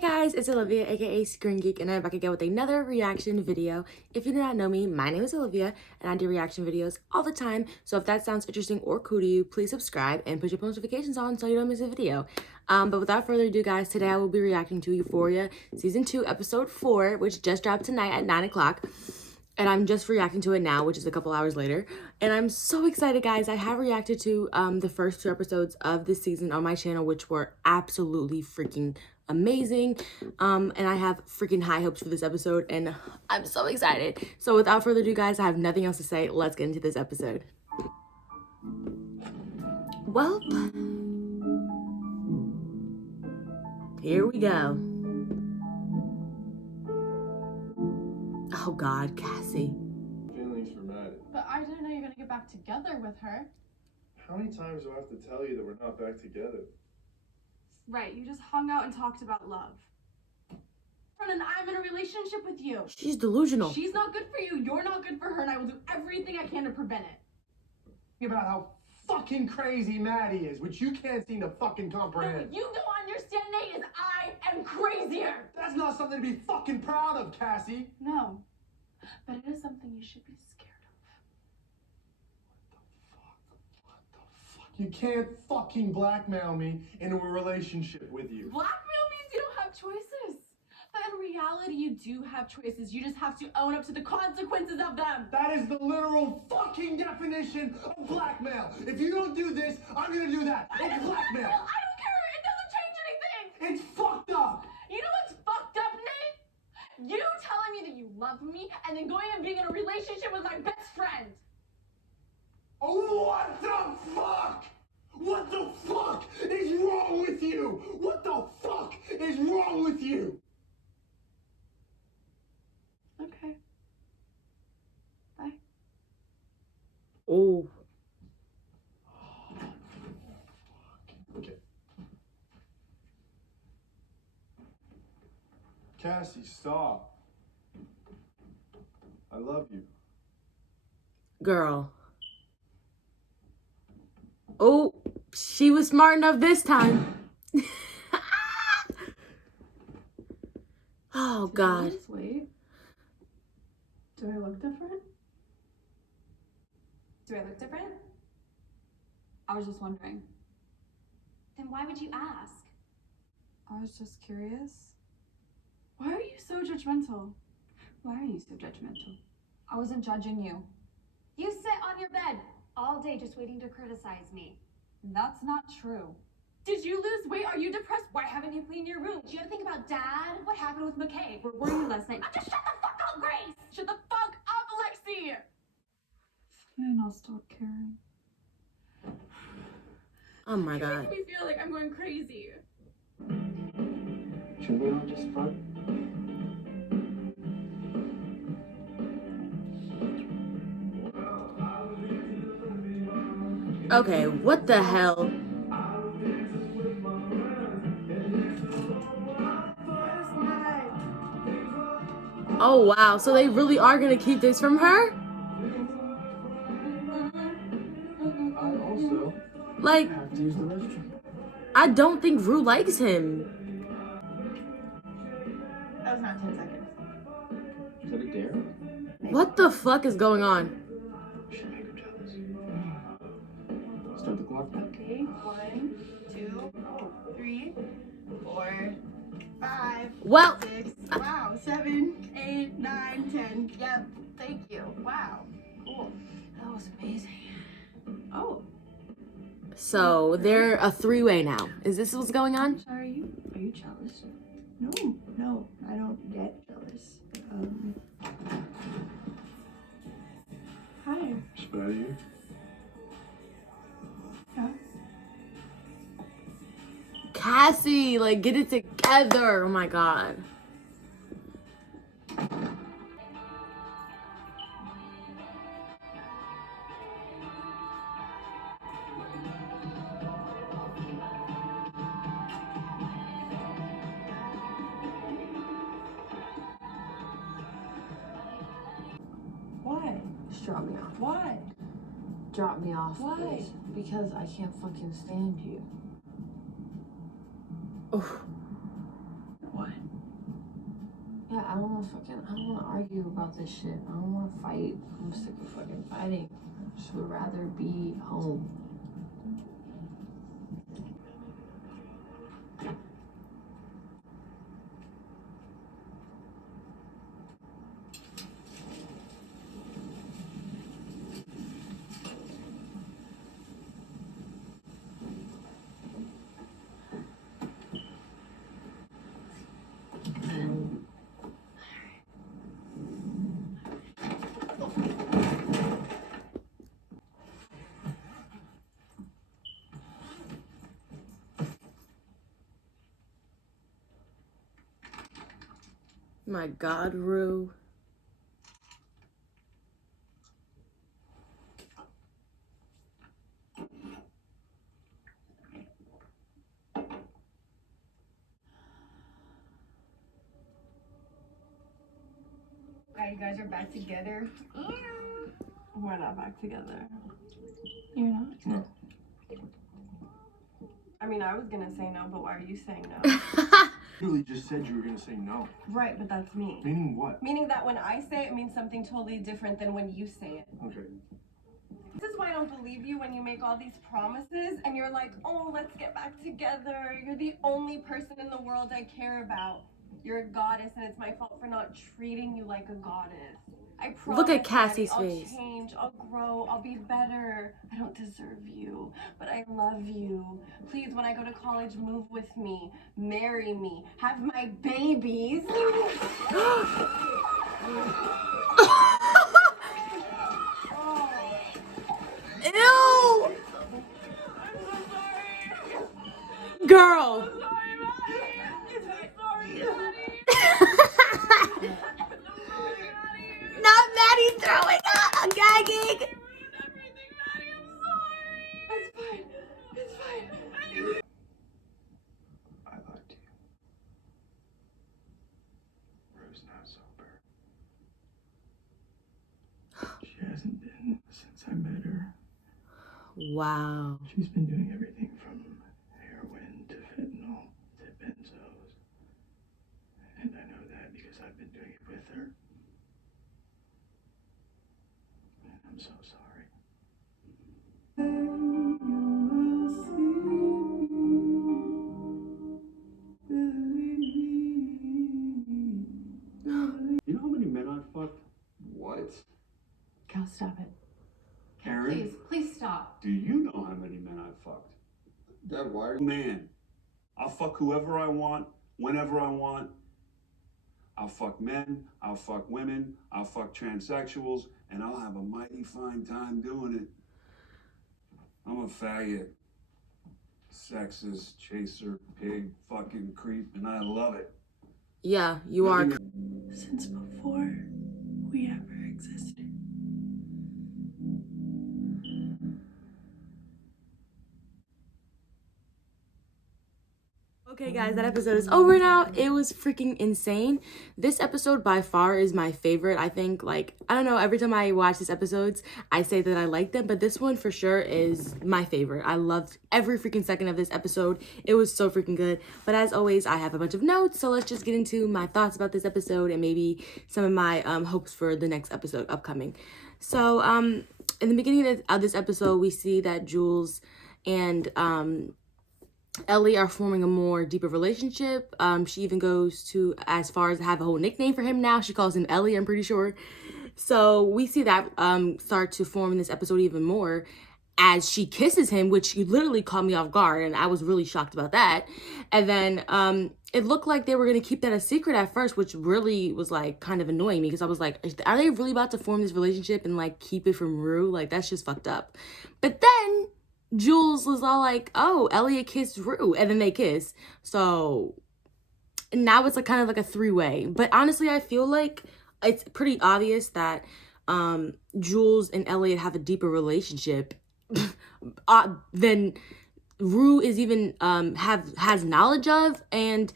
guys, it's Olivia, aka Screen Geek, and I'm back again with another reaction video. If you do not know me, my name is Olivia, and I do reaction videos all the time. So if that sounds interesting or cool to you, please subscribe and put your post notifications on so you don't miss a video. But without further ado, guys, today I will be reacting to Euphoria Season 2, Episode 4, which just dropped tonight at 9 o'clock. And I'm just reacting to it now, which is a couple hours later. And I'm so excited, guys. I have reacted to the first 2 episodes of this season on my channel, which were absolutely freaking amazing. And I have freaking high hopes for this episode, and I'm so excited. So without further ado, guys, I have nothing else to say. Let's get into this episode. Well, here we go. Oh God, Cassie. Feelings for Maddie. But I didn't know you were gonna get back together with her. How many times do I have to tell you that we're not back together? Right, you just hung out and talked about love. And I'm in a relationship with you. She's delusional. She's not good for you, you're not good for her, and I will do everything I can to prevent it. About how fucking crazy Maddie is, which you can't seem to fucking comprehend. No, you don't understand, Nate, is I am crazier. That's not something to be fucking proud of, Cassie. No, but it is something you should be scared of. You can't fucking blackmail me into a relationship with you. Blackmail means you don't have choices. But in reality, you do have choices. You just have to own up to the consequences of them. That is the literal fucking definition of blackmail. If you don't do this, I'm gonna do that. It's blackmail. I don't care. It doesn't change anything. It's fucked up. You know what's fucked up, Nate? You telling me that you love me and then going and being in a relationship with my best friend. Oh, what the fuck? What the fuck is wrong with you? What the fuck is wrong with you? Okay. Bye. Oh. Okay. Cassie, stop. I love you. Girl. Oh, she was smart enough this time. Oh, God. Wait. Do I look different? Do I look different? I was just wondering. Then why would you ask? I was just curious. Why are you so judgmental? Why are you so judgmental? I wasn't judging you. You sit on your bed all day just waiting to criticize me. That's not true. Did you lose weight? Are you depressed? Why haven't you cleaned your room? Do you ever think about Dad? What happened with McKay? Where were you last night? Just shut the fuck up, Grace! Shut the fuck up, Lexi! And I'll stop caring. Oh my You're God. making me feel like I'm going crazy. Should we all just fuck? Okay, what the hell? Oh wow, so they really are gonna keep this from her? I also Like, have to use the restroom. I don't think Rue likes him. That was not 10 seconds. Is that a dare? What the fuck is going on? We should make her jealous. Start the clock. Okay, 1, 2, 3, 4, 5, Well, 6, wow, 7, 8, 9, 10. Yep, thank you. Wow, cool. That was amazing. Oh. so they're a 3-way now. Is this what's going on? Sorry, are you jealous? No, I don't get jealous. Hi. Is Maddie here? Yeah. Cassie, like, get it together. Oh my God. Why? Just drop me off. Why? Drop me off, Why? please. Because I can't fucking stand you. Oh, What? Yeah, I don't wanna argue about this shit. I don't wanna fight. I'm sick of fucking fighting. I just would rather be home. My God, Rue. You guys are back together. We're not back together. You're not? No. I mean, I was gonna say no, but why are you saying no? You literally just said you were gonna say no. Right, but that's me. Meaning what? Meaning that when I say it, it means something totally different than when you say it. Okay. This is why I don't believe you when you make all these promises and you're like, oh, let's get back together. You're the only person in the world I care about. You're a goddess and it's my fault for not treating you like a goddess. I promise. Look at Daddy, Cassie's I'll face. change, I'll grow, I'll be better. I don't deserve you, but I love you. Please, when I go to college, move with me, marry me, have my babies. Ew! Girl! Not Maddie throwing up! I'm gagging! It's fine. I lied to you. Rue's not sober. She hasn't been since I met her. Wow. She's been doing everything from heroin to fentanyl to benzos. And I know that because I've been doing it with her. And I'm so sorry. You know how many men I've fucked? What? Cal, stop it. Karen? Please stop. Do you know how many men I've fucked? Dad, why are you... Man, I'll fuck whoever I want, whenever I want. I'll fuck men, I'll fuck women, I'll fuck transsexuals, and I'll have a mighty fine time doing it. I'm a faggot, sexist, chaser, pig, fucking creep, and I love it. Yeah, you are. Since before we ever existed. Okay, guys, that episode is over now. It was freaking insane. This episode by far is my favorite. I think, like, I don't know, every time I watch these episodes, I say that I like them, but this one for sure is my favorite. I loved every freaking second of this episode. It was so freaking good. But as always, I have a bunch of notes, so let's just get into my thoughts about this episode and maybe some of my hopes for the next episode upcoming. So, in the beginning of this episode, we see that Jules and Ellie are forming a more deeper relationship. She even goes to as far as have a whole nickname for him now. She calls him Ellie, I'm pretty sure. So we see that start to form in this episode even more as she kisses him, which literally caught me off guard, and I was really shocked about that. And then it looked like they were going to keep that a secret at first, which really was like kind of annoying me because I was like, are they really about to form this relationship and like keep it from Rue? Like, that's just fucked up. But then Jules was all like, oh, Elliot kissed Rue, and then they kiss. So now it's like kind of like a three-way. But honestly, I feel like it's pretty obvious that Jules and Elliot have a deeper relationship than Rue is even has knowledge of, and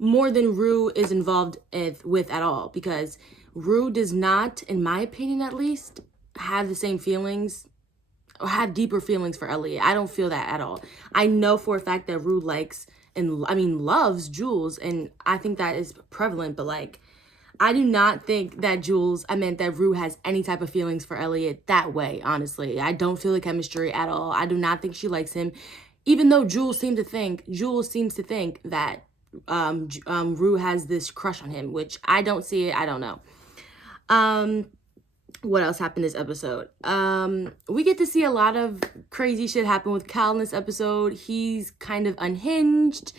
more than Rue is involved with at all, because Rue does not, in my opinion at least, have the same feelings or have deeper feelings for Elliot. I don't feel that at all. I know for a fact that Rue likes and loves Jules, and I think that is prevalent, but like, I do not think that Rue has any type of feelings for Elliot that way, honestly. I don't feel the chemistry at all. I do not think she likes him. Even though Jules seems to think that Rue has this crush on him, which I don't see it. I don't know. What else happened this episode? We get to see a lot of crazy shit happen with Cal in this episode. He's kind of unhinged.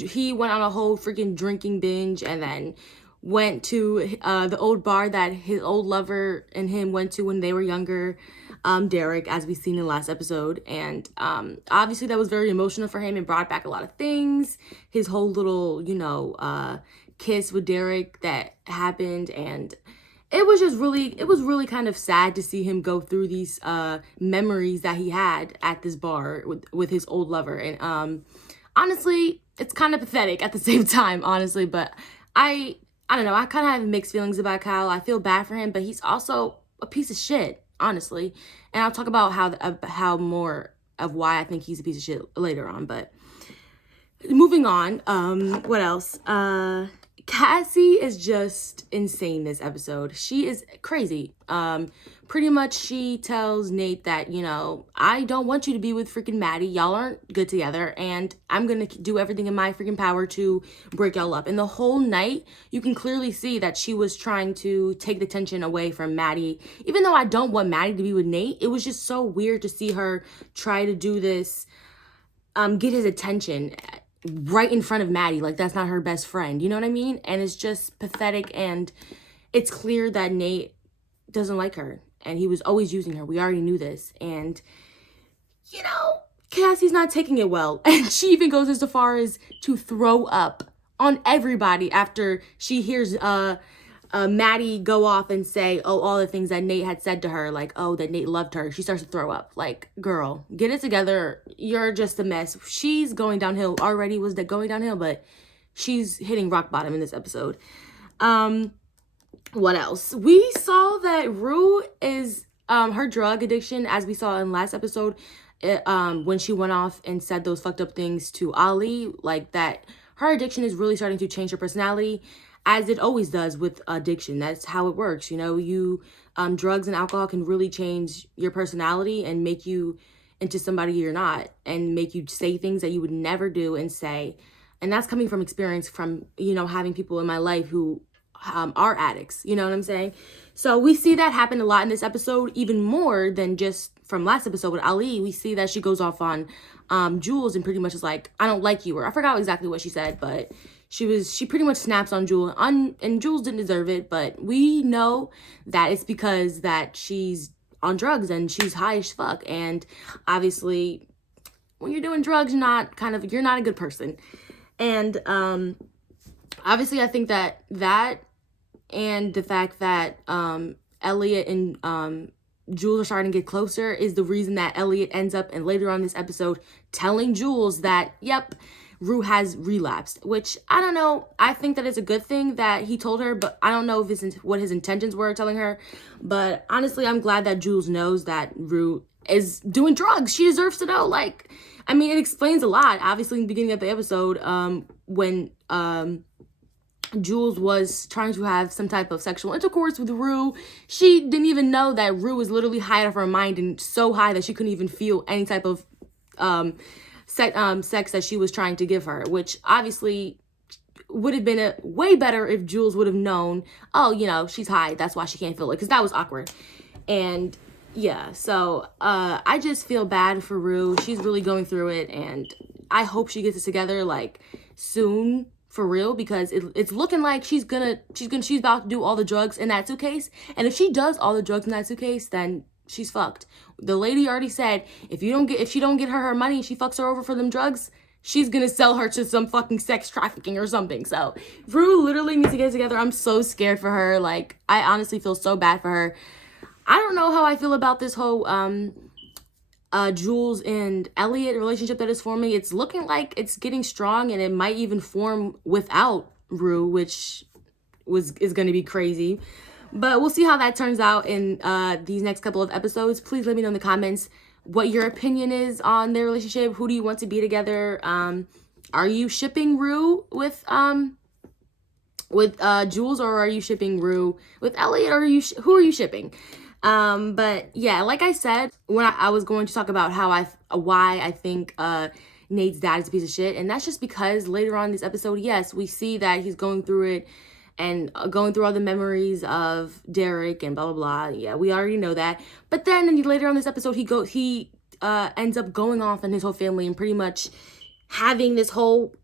He went on a whole freaking drinking binge and then went to the old bar that his old lover and him went to when they were younger, Derek, as we've seen in the last episode. And obviously that was very emotional for him and brought back a lot of things. His whole little, kiss with Derek that happened, and it was really kind of sad to see him go through these memories that he had at this bar with his old lover. And honestly, it's kind of pathetic at the same time, honestly, but I don't know. I kind of have mixed feelings about Kyle. I feel bad for him, but he's also a piece of shit, honestly. And I'll talk about how more of why I think he's a piece of shit later on. But moving on, what else? Cassie is just insane this episode. She is crazy. Pretty much she tells Nate that, I don't want you to be with freaking Maddie. Y'all aren't good together, and I'm going to do everything in my freaking power to break y'all up. And the whole night, you can clearly see that she was trying to take the tension away from Maddie. Even though I don't want Maddie to be with Nate, it was just so weird to see her try to do this, get his attention right in front of Maddie. Like, that's not her best friend. You know what I mean? And it's just pathetic, and it's clear that Nate doesn't like her, and he was always using her. We already knew this. And, Cassie's not taking it well. And she even goes as far as to throw up on everybody after she hears Maddie go off and say, all the things that Nate had said to her, like, that Nate loved her. She starts to throw up. Like, girl, get it together. You're just a mess. She's going downhill. Already was going downhill, but she's hitting rock bottom in this episode. What else? We saw that Rue is her drug addiction, as we saw in last episode, when she went off and said those fucked up things to Ali, like that her addiction is really starting to change her personality, as it always does with addiction. That's how it works. Drugs and alcohol can really change your personality and make you into somebody you're not, and make you say things that you would never do and say. And that's coming from experience from, having people in my life who are addicts. You know what I'm saying? So we see that happen a lot in this episode, even more than just from last episode with Ali. We see that she goes off on Jules and pretty much is like, I don't like you, or I forgot exactly what she said, but she pretty much snaps on Jules, and Jules didn't deserve it, but we know that it's because that she's on drugs and she's high as fuck. And obviously when you're doing drugs, you're not a good person. And obviously I think that and the fact that Elliot and Jules are starting to get closer is the reason that Elliot ends up, and later on this episode, telling Jules that, yep, Rue has relapsed, which I don't know. I think that it's a good thing that he told her, but I don't know if it's what his intentions were telling her. But honestly, I'm glad that Jules knows that Rue is doing drugs. She deserves to know. Like, I mean, it explains a lot. Obviously, in the beginning of the episode, when Jules was trying to have some type of sexual intercourse with Rue, she didn't even know that Rue was literally high out of her mind, and so high that she couldn't even feel any type of sex that she was trying to give her, which obviously would have been way better if Jules would have known, she's high, that's why she can't feel it, because that was awkward. And yeah, so I just feel bad for Rue. She's really going through it, and I hope she gets it together like soon, for real, because it's looking like she's about to do all the drugs in that suitcase. And if she does all the drugs in that suitcase, then she's fucked. The lady already said if she don't get her money, she fucks her over for them drugs, she's gonna sell her to some fucking sex trafficking or something. So Rue literally needs to get it together. I'm so scared for her. Like, I honestly feel so bad for her. I don't know how I feel about this whole Jules and Elliot relationship that is forming. It's looking like it's getting strong, and it might even form without Rue, which is going to be crazy. But we'll see how that turns out in these next couple of episodes. Please let me know in the comments what your opinion is on their relationship. Who do you want to be together? Are you shipping Rue with with Jules, or are you shipping Rue with Elliot, or are you who are you shipping? But yeah, like I said, when I was going to talk about why I think Nate's dad is a piece of shit, and that's just because later on in this episode, yes, we see that he's going through it and going through all the memories of Derek and blah blah blah. Yeah, we already know that. But then later on this episode, he ends up going off on his whole family and pretty much having this whole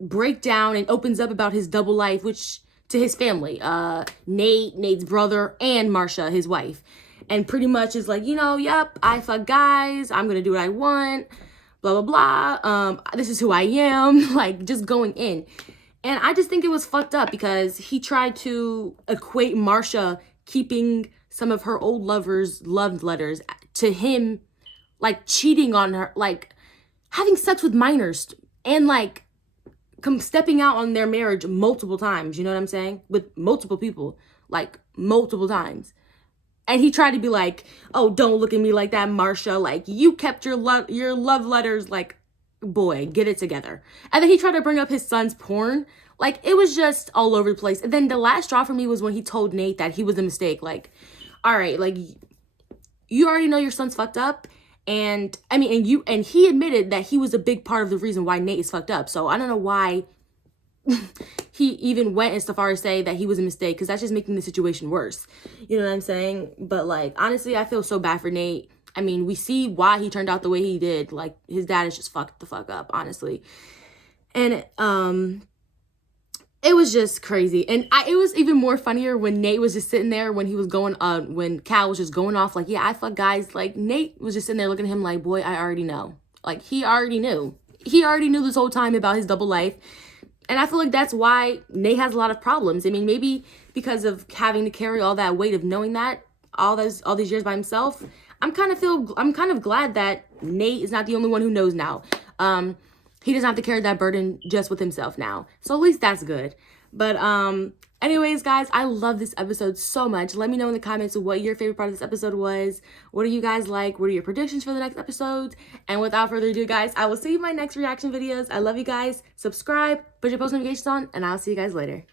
breakdown and opens up about his double life, which to his family, Nate's brother, and Marsha, his wife, and pretty much is like, yep, I fuck guys, I'm gonna do what I want, blah blah blah. This is who I am, like just going in. And I just think it was fucked up because he tried to equate Marsha keeping some of her old lovers' love letters to him, like cheating on her, like having sex with minors, and like stepping out on their marriage multiple times, you know what I'm saying? With multiple people, like multiple times. And he tried to be like, oh, don't look at me like that, Marsha. Like, you kept your love letters, like, boy, get it together. And then he tried to bring up his son's porn. Like, it was just all over the place. And then the last straw for me was when he told Nate that he was a mistake. Like, all right, like, you already know your son's fucked up. And I mean, and he admitted that he was a big part of the reason why Nate is fucked up. So I don't know why he even went as far as say that he was a mistake, because that's just making the situation worse. You know what I'm saying? But like, honestly, I feel so bad for Nate. I mean, we see why he turned out the way he did. Like, his dad is just fucked the fuck up, honestly. And it was just crazy. And it was even more funnier when Nate was just sitting there when he was going, when Cal was just going off like, yeah, I fuck guys. Like, Nate was just sitting there looking at him like, boy, I already know. Like, he already knew. He already knew this whole time about his double life. And I feel like that's why Nate has a lot of problems. I mean, maybe because of having to carry all that weight of knowing that all these years by himself. I'm kind of glad that Nate is not the only one who knows now. He doesn't have to carry that burden just with himself now. So at least that's good. But anyways, guys, I love this episode so much. Let me know in the comments what your favorite part of this episode was. What do you guys like? What are your predictions for the next episodes? And without further ado, guys, I will see you in my next reaction videos. I love you guys. Subscribe, put your post notifications on, and I'll see you guys later.